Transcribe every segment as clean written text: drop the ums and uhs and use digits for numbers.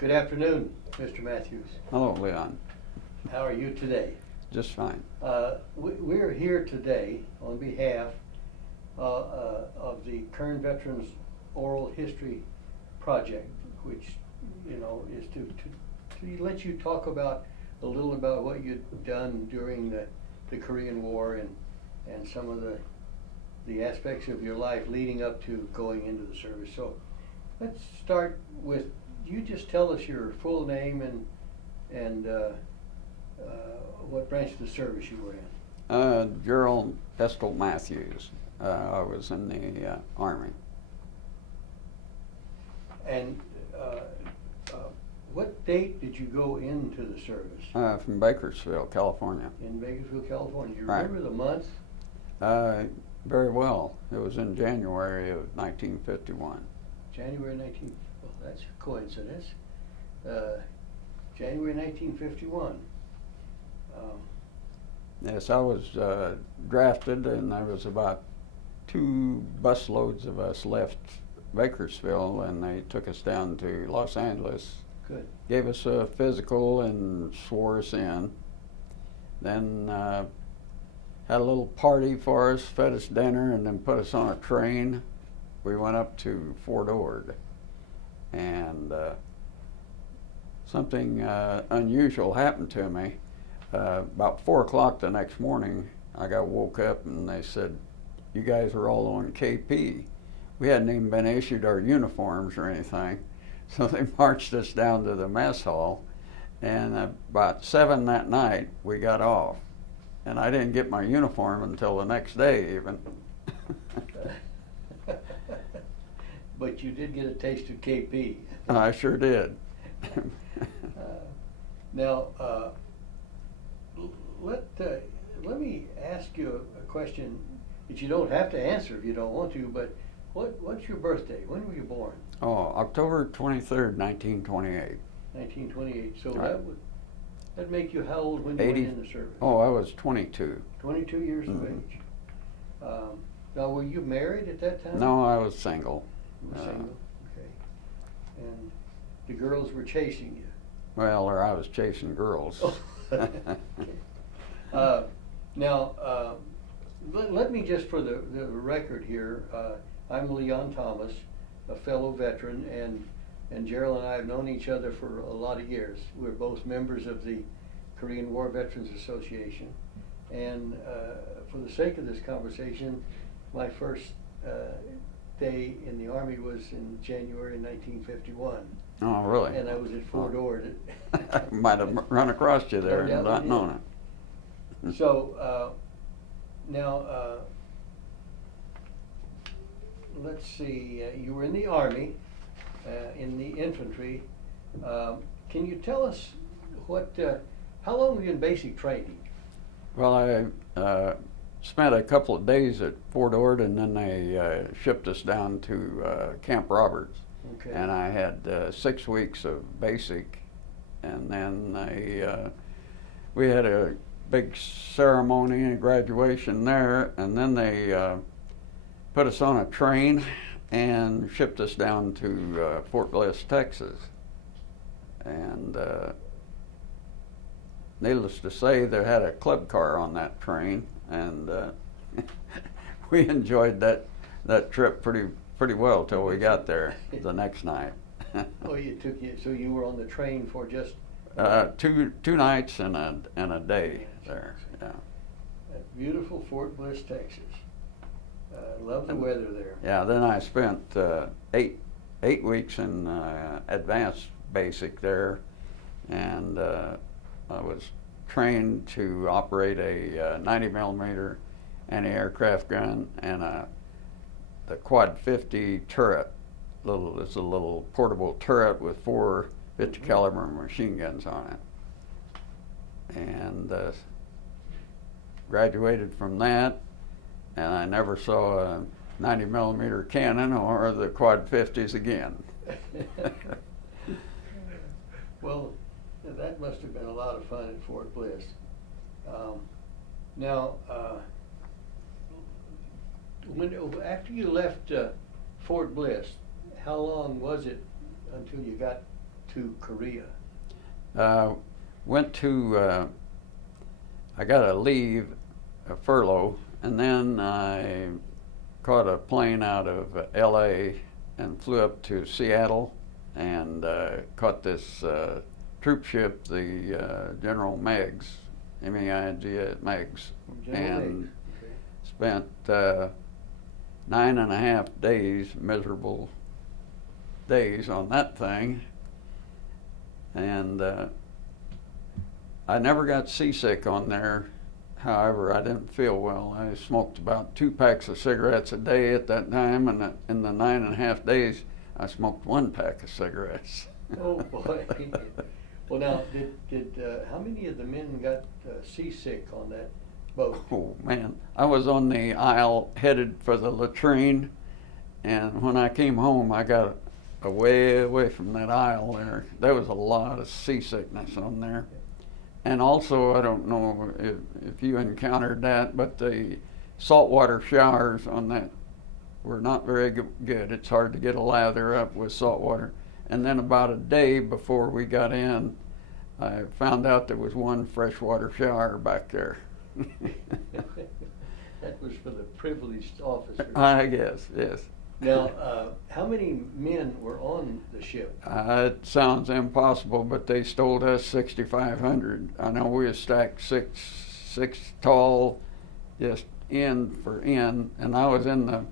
Good afternoon, Mr. Mathews. Hello, Leon. How are you today? Just fine. We're here today on behalf of the Kern Veterans Oral History Project, which, is to let you talk about a little about what you've done during the Korean War and some of the aspects of your life leading up to going into the service. So let's start with, you just tell us your full name and what branch of the service you were in. Jeryl Mathews. I was in the Army. And what date did you go into the service? From Bakersfield, California. In Bakersfield, California. Do you Right. remember the month? Very well. It was in January of 1951. January 19, well, that's a coincidence. January 1951. Yes, I was drafted, and there was about 2 busloads of us left Bakersfield, and they took us down to Los Angeles. Good. Gave us a physical and swore us in. Then had a little party for us, fed us dinner, and then put us on a train. We went up to Fort Ord, and something unusual happened to me. About 4 o'clock the next morning, I got woke up and they said, "You guys are all on KP." We hadn't even been issued our uniforms or anything, so they marched us down to the mess hall, and about 7 that night we got off, and I didn't get my uniform until the next day even. But you did get a taste of KP. I sure did. Now, let me ask you a question that you don't have to answer if you don't want to, but what's your birthday? When were you born? Oh, October 23rd, 1928. 1928. So Right. that'd make you how old when you went in the service? Oh, I was 22. 22 years of age. Now, were you married at that time? No, I was single. You were single. Okay. And the girls were chasing you. Well, or I was chasing girls. Now, let me just, for the record here, I'm Leon Thomas, a fellow veteran, and Jeryl and I have known each other for a lot of years. We're both members of the Korean War Veterans Association, and for the sake of this conversation, my first day in the Army was in January 1951. Oh, really? And I was at Fort Ord. I might have run across you there No doubt and not you known it. So now, let's see. You were in the Army, in the infantry. Can you tell us how long were you in basic training? Well, I spent a couple of days at Fort Ord, and then they shipped us down to Camp Roberts. Okay. And I had 6 weeks of basic, and then we had a big ceremony and graduation there, and then they put us on a train and shipped us down to Fort Bliss, Texas. And needless to say, they had a club car on that train, and we enjoyed that trip pretty well till we got there the next night. Oh, so you were on the train for just two nights and a day there. Yeah. At beautiful Fort Bliss, Texas. Love the weather there. Yeah. Then I spent 8 weeks in advanced basic there, and I was trained to operate a 90 millimeter anti-aircraft gun and the Quad 50 turret. It's a little portable turret with 4 50 caliber machine guns on it. And graduated from that, and I never saw a 90 millimeter cannon or the Quad 50s again. Well, that must have been a lot of fun at Fort Bliss. Now, after you left Fort Bliss, how long was it until you got to Korea? Went to, I got a leave, a furlough, and then I caught a plane out of LA and flew up to Seattle and caught this troop ship, the General Meigs, M-E-I-G, Meigs, and Okay. spent 9.5 days, miserable days on that thing. And I never got seasick on there. However, I didn't feel well. I smoked about 2 packs of cigarettes a day at that time, and in the 9.5 days, I smoked 1 pack of cigarettes. Oh boy. Well, now, did how many of the men got seasick on that boat? Oh man, I was on the aisle headed for the latrine, and when I came home, I got away from that aisle there. There was a lot of seasickness on there. And also, I don't know if you encountered that, but the saltwater showers on that were not very good. It's hard to get a lather up with salt water. And then about a day before we got in, I found out there was one freshwater shower back there. That was for the privileged officers. I guess, yes. Now, how many men were on the ship? It sounds impossible, but they stole us 6,500. I know we were stacked six tall, just end for end, and I was in the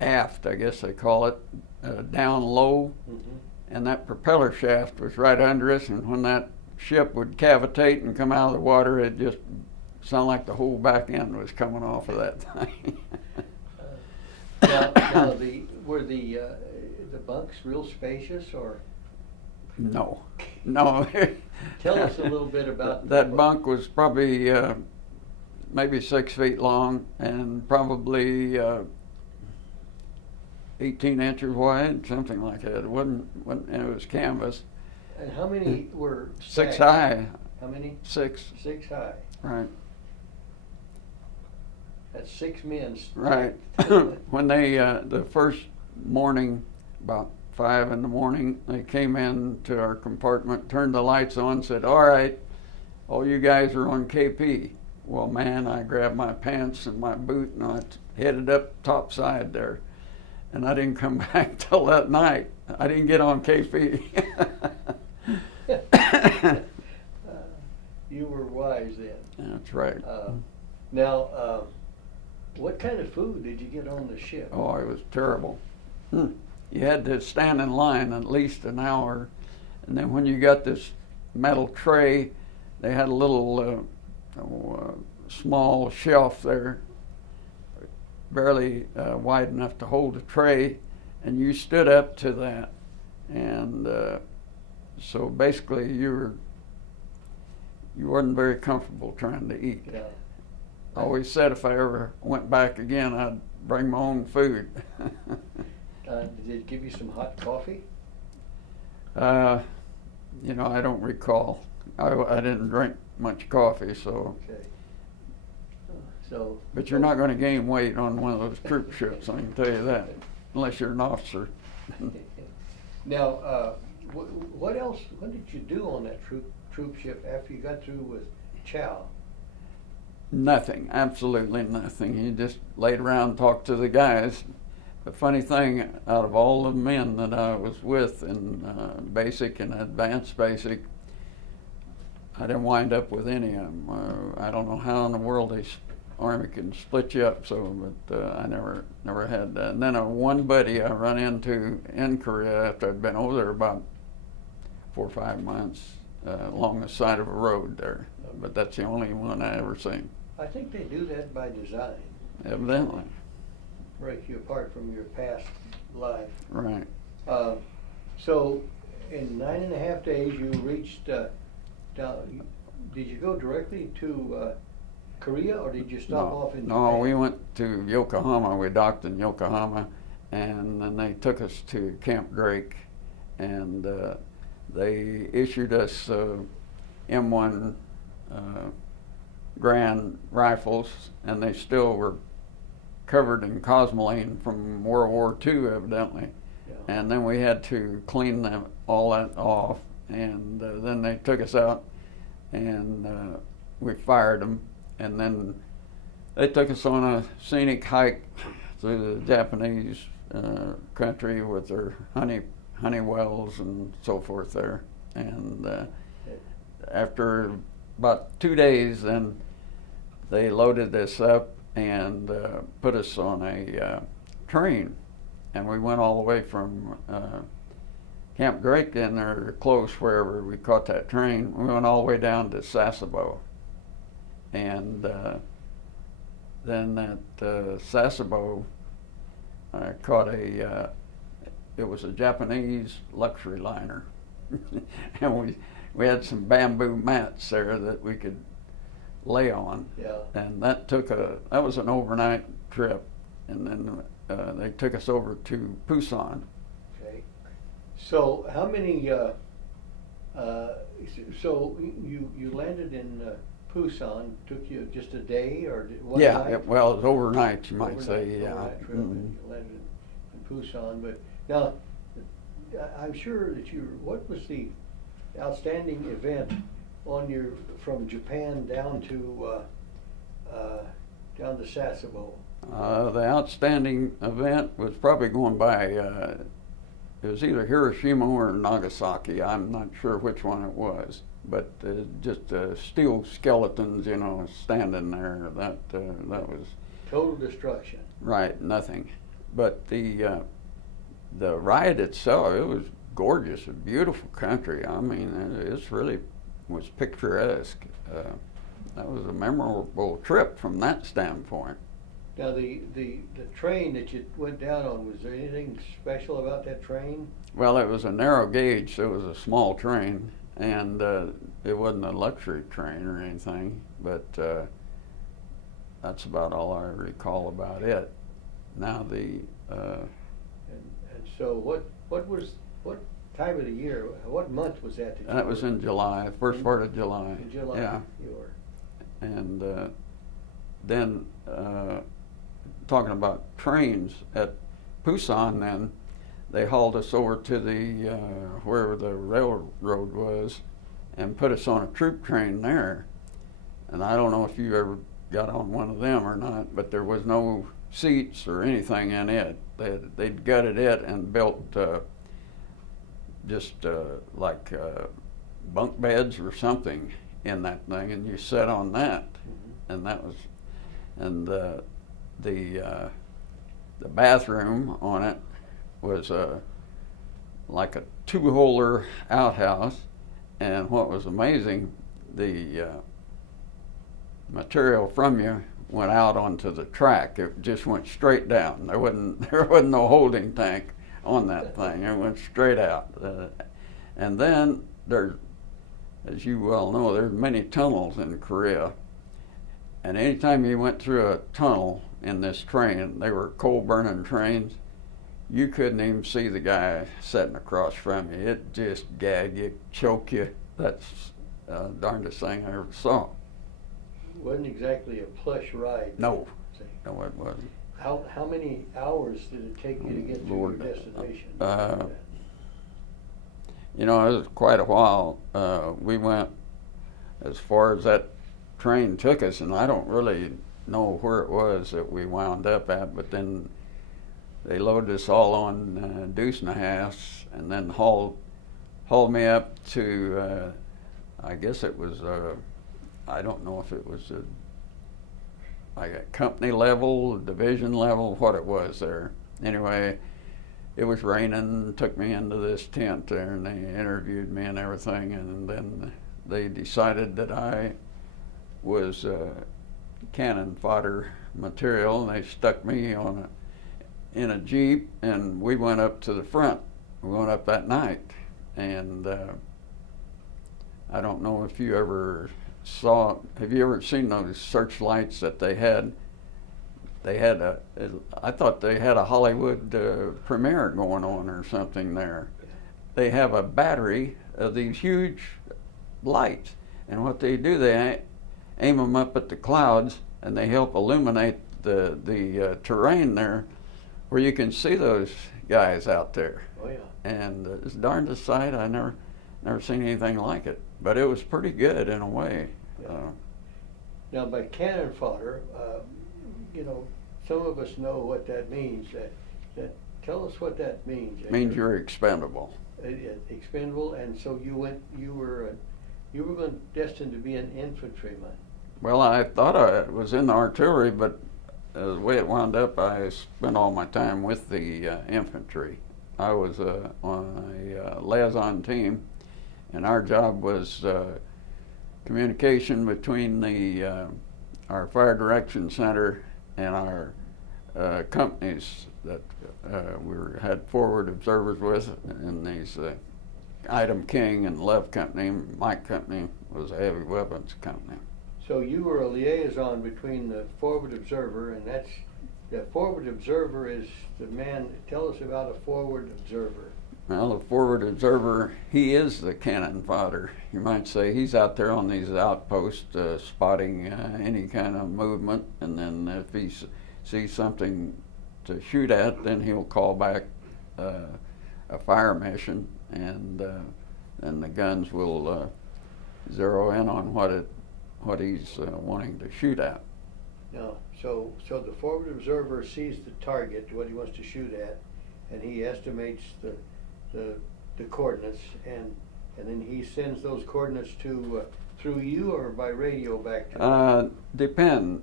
aft, I guess they call it, down low, and that propeller shaft was right under us, and when that ship would cavitate and come out of the water, it just sounded like the whole back end was coming off of that thing. Now were the bunks real spacious, or? No. Tell us a little bit about that bunk was probably maybe 6 feet long and probably 18 inches wide, something like that. It wasn't, and it was canvas. And how many were stacked? 6 high. How many? 6. 6 high. Right. That's 6 men. Right. When they, the first morning, about 5 in the morning, they came in to our compartment, turned the lights on, said, "All right, all you guys are on KP." Well, man, I grabbed my pants and my boot and I headed up topside there. And I didn't come back till that night. I didn't get on KP. You were wise then. That's right. Now, what kind of food did you get on the ship? Oh, it was terrible. You had to stand in line at least an hour, and then when you got this metal tray, they had a little small shelf there, barely wide enough to hold a tray, and you stood up to that, and so basically you weren't very comfortable trying to eat. Yeah. I always said if I ever went back again, I'd bring my own food. Did it give you some hot coffee? You know, I don't recall. I didn't drink much coffee, so. Okay. So. But you're not going to gain weight on one of those troop ships, I can tell you that, unless you're an officer. Now, what else? What did you do on that troop ship after you got through with chow? Nothing, absolutely nothing. You just laid around and talked to the guys. The funny thing, out of all the men that I was with in basic and advanced basic, I didn't wind up with any of them. I don't know how in the world the Army can split you up so, but I never had that. And then one buddy I run into in Korea after I'd been over there about 4 or 5 months along the side of a road there. But that's the only one I ever seen. I think they do that by design. Evidently. Break you apart from your past life. Right. So, in 9.5 days, you reached down. Did you go directly to Korea, or did you stop off in Japan? No, we went to Yokohama. We docked in Yokohama, and then they took us to Camp Drake, and they issued us M1 Grand rifles, and they still were covered in cosmoline from World War II, evidently. Yeah. And then we had to clean them all that off, and then they took us out, and we fired them, and then they took us on a scenic hike through the Japanese country with their honey wells and so forth there. And after about 2 days, then they loaded this up and put us on a train, and we went all the way from Camp Drake in there, close wherever we caught that train. We went all the way down to Sasebo, and then at Sasebo, I caught it was a Japanese luxury liner, and we had some bamboo mats there that we could lay on. Yeah. And that was an overnight trip, and then they took us over to Busan. Okay. So how many? So you landed in Busan. Took you just a day or one Yeah, night? well, it was overnight, you might say. Overnight, Yeah. overnight trip, Mhm. and you landed in Busan. But now, I'm sure that what was the outstanding event on your from Japan down to Sasebo? The outstanding event was probably going by, it was either Hiroshima or Nagasaki. I'm not sure which one it was, but just steel skeletons, standing there. That was Total destruction. right, nothing. But the ride itself, it was gorgeous, a beautiful country. I mean, it's really was picturesque. That was a memorable trip from that standpoint. Now the train that you went down on, was there anything special about that train? Well, it was a narrow gauge, so it was a small train, and it wasn't a luxury train or anything, but that's about all I recall about it. Now And so what time of the year, what month was that? that was in July, first part of July. In July. Yeah. You were. And then talking about trains at Busan, then they hauled us over to the where the railroad was and put us on a troop train there. And I don't know if you ever got on one of them or not, but there was no seats or anything in it. They'd gutted it and built just like bunk beds or something in that thing, and you sat on that. Mm-hmm. And that was, and the bathroom on it was like a two-holer outhouse, and what was amazing, the material from you went out onto the track. It just went straight down. There wasn't no holding tank on that thing. It went straight out. And then there's, as you well know, there's many tunnels in Korea. And anytime you went through a tunnel in this train, they were coal-burning trains, you couldn't even see the guy sitting across from you. It just gag you, choke you. That's the darndest thing I ever saw. Wasn't exactly a plush ride. No, See. no, it wasn't. How many hours did it take you to get to Lord. your destination? It was quite a while. We went as far as that train took us, and I don't really know where it was that we wound up at, but then they loaded us all on Deuce and a Half, and then hauled me up to, I guess it was, I don't know if it was like a company level, division level, what it was there. Anyway, it was raining, took me into this tent there, and they interviewed me and everything, and then they decided that I was cannon fodder material, and they stuck me in a Jeep, and we went up to the front. We went up that night, and I don't know if you ever have you ever seen those searchlights that they had? I thought they had a Hollywood premiere going on or something there. They have a battery of these huge lights, and what they do, they aim them up at the clouds, and they help illuminate the terrain there where you can see those guys out there. Oh, yeah. And it's the darndest sight. I never seen anything like it. But it was pretty good in a way. Yeah. Now, by cannon fodder, you know, some of us know what that means. Tell us what that means. It means you're expendable. Expendable, and so you were destined to be an infantryman. Well, I thought I was in the artillery, but the way it wound up, I spent all my time with the infantry. I was on a liaison team, and our job was communication between our fire direction center and our companies that had forward observers with, and these Item King and Love Company. Mike Company was a heavy weapons company. So you were a liaison between the forward observer, and the forward observer is the man. Tell us about a forward observer. Well, the forward observer, he is the cannon fodder. You might say he's out there on these outposts spotting any kind of movement, and then if he sees something to shoot at, then he'll call back a fire mission, and the guns will zero in on what he's wanting to shoot at. No, so the forward observer sees the target, what he wants to shoot at, and he estimates the coordinates, and then he sends those coordinates to through you or by radio back to depend.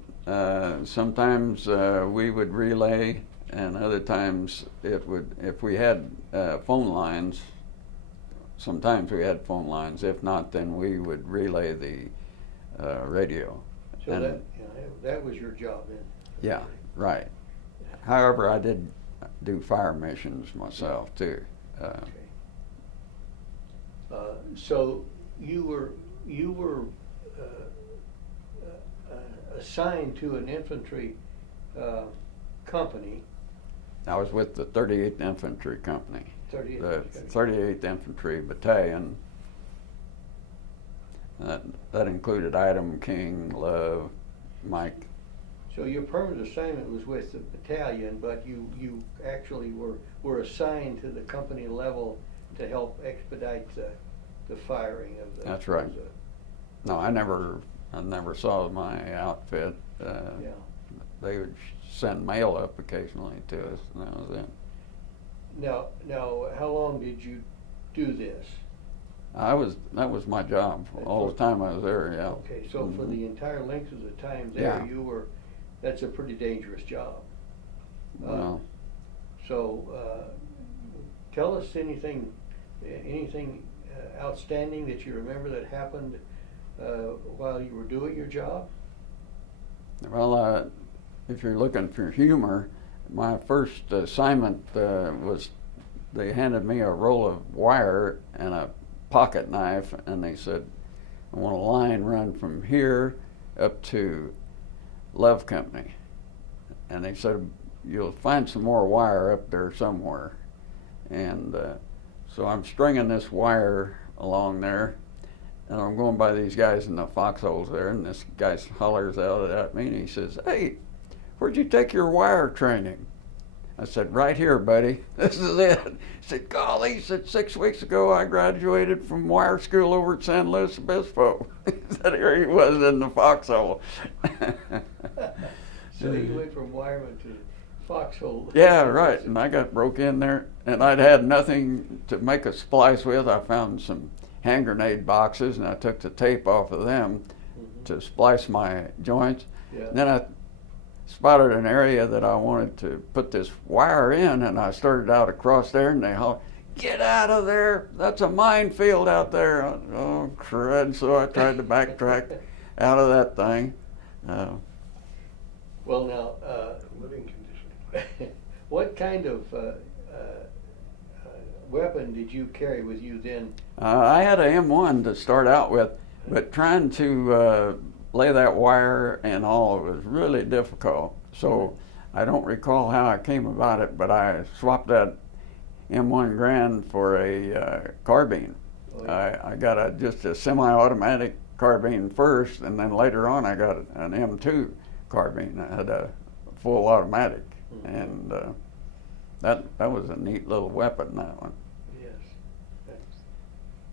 Sometimes we would relay, and other times it would, if we had phone lines, sometimes we had phone lines. If not, then we would relay the radio. So and that was your job then? Yeah, right. Yeah. However, I did do fire missions myself too. Okay. So you were assigned to an infantry company. I was with the 38th Infantry Company. 38th Infantry Battalion. That included Item King, Love, Mike. So your permanent assignment was with the battalion, but you actually were assigned to the company level to help expedite the firing of the. That's right. No, I never saw my outfit. Yeah. They would send mail up occasionally to us, and that was it. Now, how long did you do this? That was my job all the time I was there. Yeah. Okay, so for the entire length of the time there, yeah. That's a pretty dangerous job. Well. Tell us anything outstanding that you remember that happened while you were doing your job? Well, if you're looking for humor, my first assignment was they handed me a roll of wire and a pocket knife, and they said, I want a line run from here up to Love Company. And they said, you'll find some more wire up there somewhere. And so I'm stringing this wire along there, and I'm going by these guys in the foxholes there, and this guy hollers out at me, and he says, hey, where'd you take your wire training? I said, right here, buddy. This is it. He said, golly, he said, 6 weeks ago I graduated from wire school over at San Luis Obispo. He said, here he was in the foxhole. So you went from wireman to foxhole. Yeah, right. And I got broke in there, and I'd had nothing to make a splice with. I found some hand grenade boxes, and I took the tape off of them to splice my joints. Yeah. And then I spotted an area that I wanted to put this wire in, and I started out across there, and they hollered, get out of there, that's a minefield out there. Oh, crud. So I tried to backtrack out of that thing. Well, now, living condition. What kind of weapon did you carry with you then? I had an M1 to start out with, but trying to lay that wire and all was really difficult. So I don't recall how I came about it, but I swapped that M1 Grand for a carbine. Oh, yeah. I got just a semi-automatic carbine first, and then later on I got an M2 carbine. I had a full automatic, and That was a neat little weapon, that one.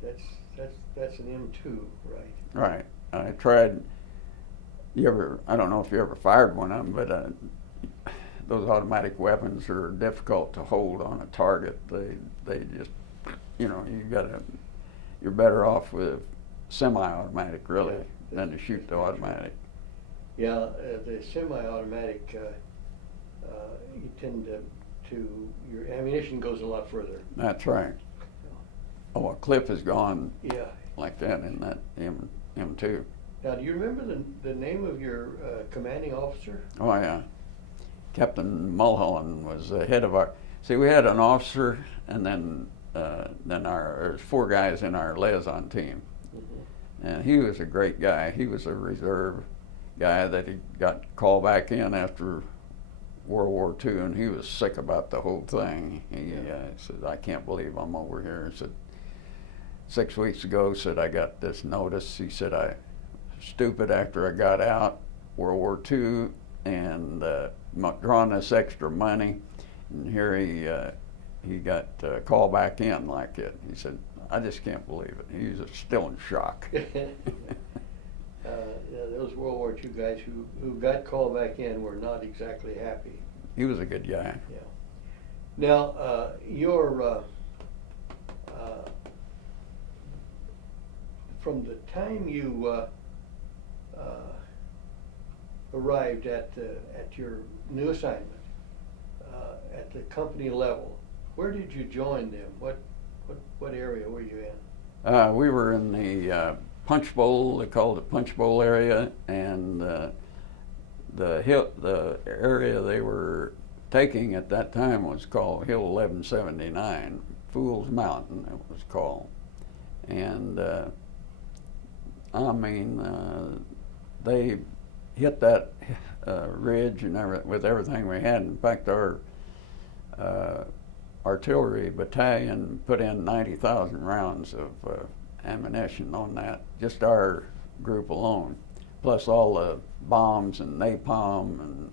Yes, that's an M2, right? Right. I tried. I don't know if you ever fired one of them, but those automatic weapons are difficult to hold on a target. They just, you're better off with semi-automatic really than to shoot the automatic. Yeah, the semi-automatic, you tend your ammunition goes a lot further. That's right. Oh, a clip is gone. Yeah. Like that in that M2. Now, do you remember the name of your commanding officer? Oh yeah, Captain Mulholland was the head of our. See, we had an officer, and then there's 4 guys in our liaison team, and he was a great guy. He was a reserve guy that he got called back in after World War II, and he was sick about the whole thing. He said, "I can't believe I'm over here." He said, 6 weeks ago, said, "I got this notice." He said, "I stupid after I got out, World War II, and drawing this extra money, and here he got called back in like it." He said, "I just can't believe it." He's still in shock. Those World War II guys who got called back in were not exactly happy. He was a good guy. Yeah. Now, from the time you arrived at your new assignment at the company level, where did you join them? What area were you in? We were in the Punch Bowl. They called it Punch Bowl area, and the area they were taking at that time was called Hill 1179, Fool's Mountain it was called. And they hit that ridge and with everything we had. In fact, our artillery battalion put in 90,000 rounds of ammunition on that, just our group alone, plus all the bombs and napalm and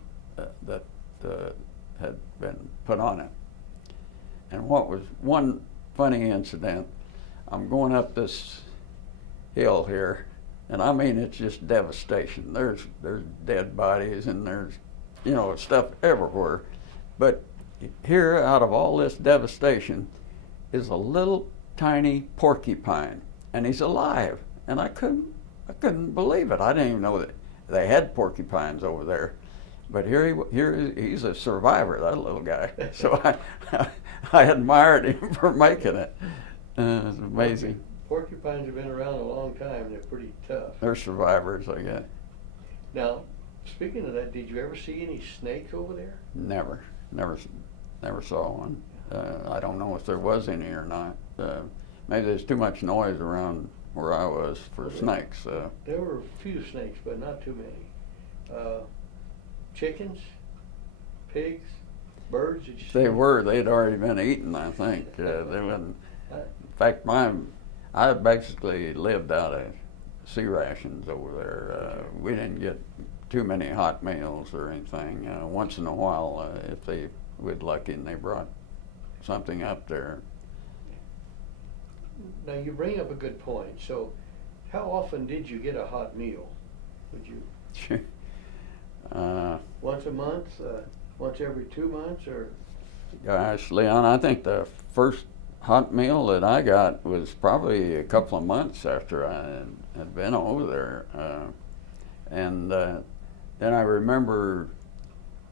that had been put on it. And what was one funny incident, I'm going up this hill here, and I mean it's just devastation. There's dead bodies and there's stuff everywhere, but here out of all this devastation is a little tiny porcupine, and he's alive, and I couldn't believe it. I didn't even know that they had porcupines over there, but he's a survivor, that little guy. So I admired him for making it. It's amazing. Porcupines have been around a long time. They're pretty tough. They're survivors, I guess. Now, speaking of that, did you ever see any snakes over there? Never saw one. I don't know if there was any or not. Maybe there's too much noise around where I was for snakes. There were a few snakes, but not too many. Chickens, pigs, birds. They'd already been eaten, I think. They wouldn't. In fact, I basically lived out of sea rations over there. We didn't get too many hot meals or anything. Once in a while, if we're lucky and they brought something up there. Now you bring up a good point. So, how often did you get a hot meal? Would you? Once a month? Once every 2 months, or? Gosh, Leon, I think the first hot meal that I got was probably a couple of months after I had been over there, and then I remember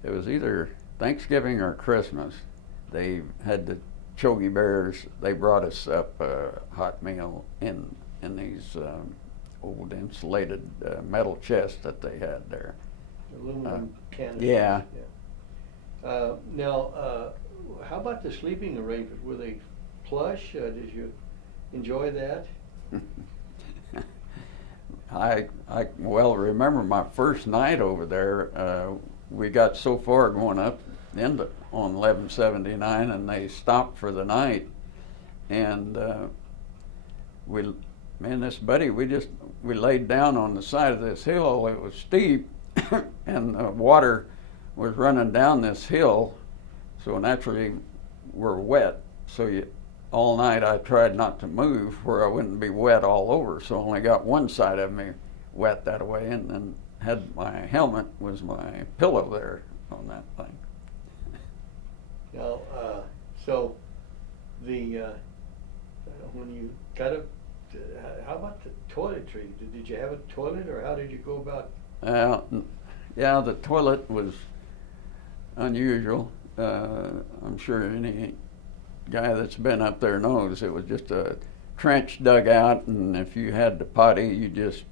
it was either Thanksgiving or Christmas. They had the Chogi Bears. They brought us up a hot meal in these old insulated metal chests that they had there. Aluminum canisters. Yeah. Now, how about the sleeping arrangements? Were they plush? Did you enjoy that? I well remember my first night over there. We got so far going up on 1179, and they stopped for the night, and me and this buddy, we laid down on the side of this hill. It was steep, and the water was running down this hill. So naturally, we're wet. So all night I tried not to move where I wouldn't be wet all over. So I only got one side of me wet that way, and then had my helmet was my pillow there on that thing. Now, so the when you got up, how about the toiletry? Did you have a toilet, or how did you go about? Yeah, the toilet was unusual. I'm sure any guy that's been up there knows it was just a trench dug out, and if you had to potty, you just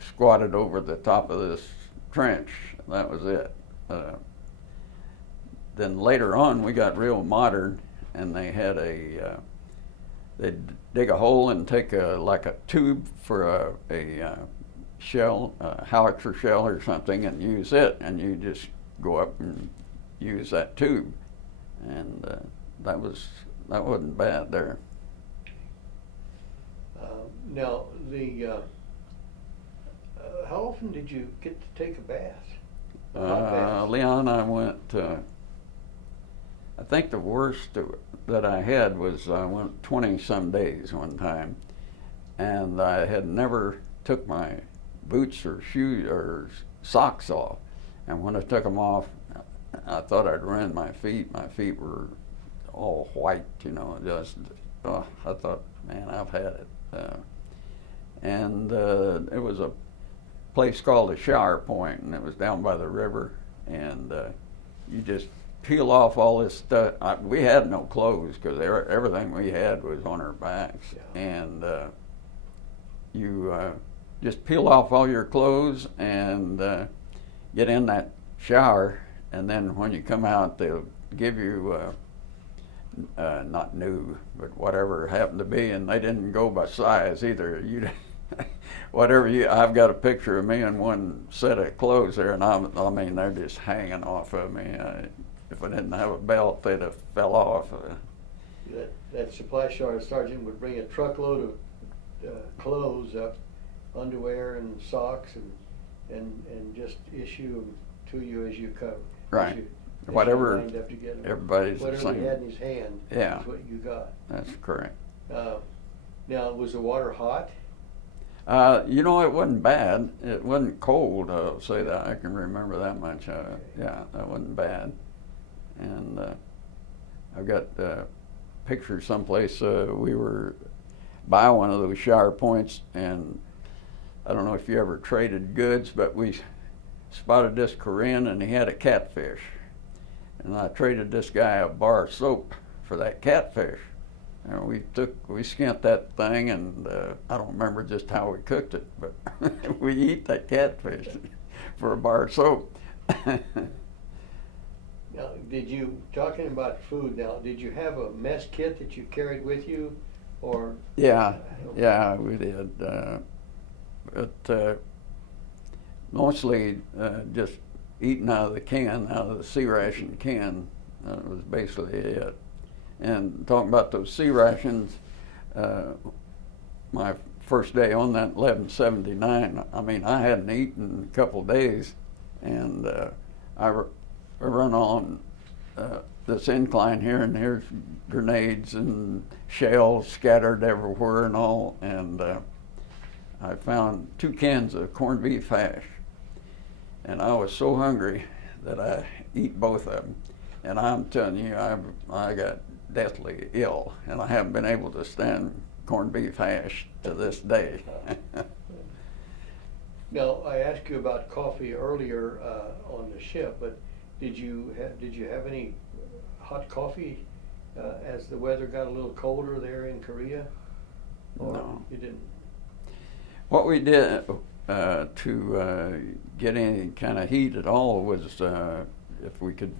squatted over the top of this trench. That was it. Then later on, we got real modern, and they had they'd dig a hole and take like a tube for a shell, a howitzer shell or something, and use it, and you just go up and use that tube, and that wasn't bad there. Now, how often did you get to take a bath? Leon, I went. I think the worst that I had was I went 20-some days one time, and I had never took my boots or shoes or socks off. And when I took them off, I thought I'd ruin my feet. My feet were all white, just, I thought, man, I've had it. And it was a place called a shower point, and it was down by the river, and you just peel off all this stuff. We had no clothes because everything we had was on our backs, yeah. And you just peel off all your clothes and get in that shower, and then when you come out, they'll give you not new, but whatever it happened to be, and they didn't go by size either. I've got a picture of me in one set of clothes there, and I mean, they're just hanging off of me. If I didn't have a belt, they'd have fell off. That supply sergeant would bring a truckload of clothes up, underwear and socks, and just issue them to you as you come. Right. Whatever. Everybody's the same. Whatever he had in his hand. Yeah. Is what you got. That's correct. Now, was the water hot? It wasn't bad. It wasn't cold, I'll say that. I can remember that much. Yeah, that wasn't bad. And I've got pictures someplace. We were by one of those shower points, and I don't know if you ever traded goods, but we spotted this Korean, and he had a catfish. And I traded this guy a bar of soap for that catfish. And we skinned that thing, and I don't remember just how we cooked it, but we eat that catfish for a bar of soap. Now, talking about food now, did you have a mess kit that you carried with you, or? Yeah, we did. But mostly just eating out of the can, out of the sea ration can. That was basically it. And talking about those sea rations, my first day on that 1179, I mean, I hadn't eaten in a couple of days, and I run on this incline here, and here's grenades and shells scattered everywhere and all, and I found 2 cans of corned beef hash, and I was so hungry that I eat both of them, and I'm telling you, I got deathly ill, and I haven't been able to stand corned beef hash to this day. Now, I asked you about coffee earlier on the ship, but did you have any hot coffee as the weather got a little colder there in Korea? Or no, you didn't. What we did to get any kind of heat at all was if we could,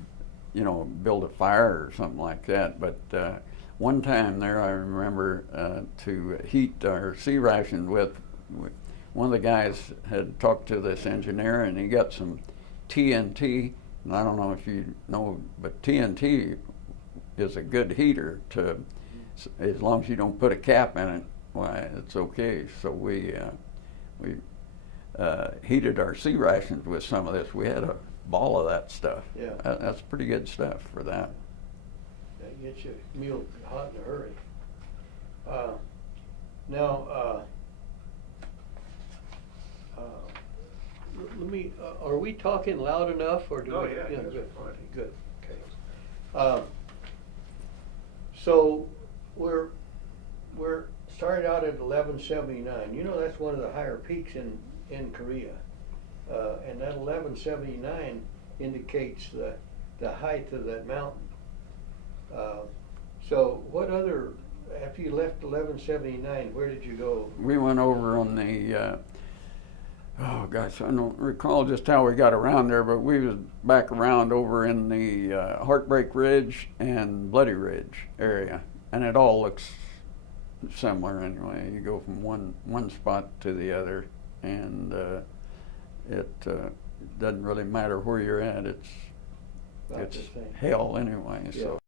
build a fire or something like that. But one time there, I remember to heat our sea ration with, one of the guys had talked to this engineer, and he got some TNT. And I don't know if you know, but TNT is a good heater as long as you don't put a cap in it, why, it's okay. So we heated our sea rations with some of this. We had a ball of that stuff. Yeah. That's pretty good stuff for that. get your meal hot in a hurry. Now, let me, are we talking loud enough, or do we? Oh, yeah, you guys are Good, fine. good, okay. So, we're started out at 1179. You know, that's one of the higher peaks in Korea. And that 1179 indicates the height of that mountain. So what other, after you left 1179, where did you go? We went over on the, oh gosh, I don't recall just how we got around there, but we was back around over in the Heartbreak Ridge and Bloody Ridge area, and it all looks similar anyway. You go from one spot to the other, and it doesn't really matter where you're at. About It's the same. hell anyway. Yeah. So.